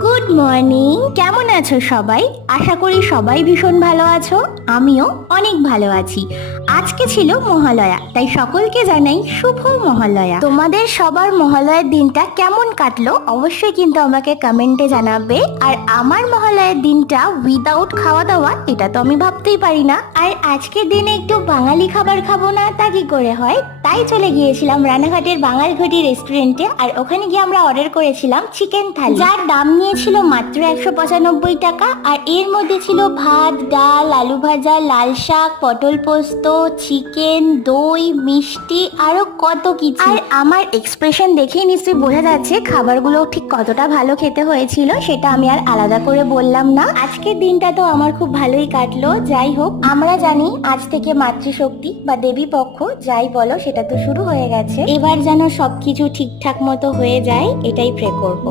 Good morning. কেমন আছো সবাই? আশা করি সবাই ভীষণ ভালো আছো। আমিও অনেক ভালো আছি। আজকে ছিল মহালয়া, তাই সকলকে জানাই শুভ মহালয়া। তোমাদের সবার মহালয়ার দিনটা কেমন কাটলো অবশ্যই কিন্তু আমাকে কমেন্টে জানাবে। আর আমার মহালয়ার দিনটা উইদাউট খাওয়া দাওয়া, এটা তো আমি ভাবতেই পারি না। আর আজকের দিনে একটু বাঙালি খাবার খাবো না তা কি করে হয়? তাই চলে গিয়েছিলাম রানাঘাটের বাঙালঘটি রেস্টুরেন্টে। আর ওখানে গিয়ে আমরা অর্ডার করেছিলাম চিকেন থালি, যার দাম নিয়েছিল মাত্র 195 টাকা। আর এর মধ্যে ছিল ভাত, ডাল, আলু ভাজা, লাল শাক, পটল পোস্ত, চিকেন, দই, মিষ্টি, আরো কত কিছু। আর আমার এক্সপ্রেশন দেখেই নিশ্চয়ই বোঝা যাচ্ছে খাবারগুলো ঠিক কতটা ভালো খেতে হয়েছিল, সেটা আমি আর আলাদা করে বললাম না। আজকের দিনটা তো আমার খুব ভালোই কাটলো। যাই হোক, আমরা জানি আজ থেকে মাতৃশক্তি বা দেবী পক্ষ যাই বলো সেটা তো শুরু হয়ে গেছে। এবার যেন সবকিছু ঠিকঠাক মতো হয়ে যায়, এটাই প্রে করব।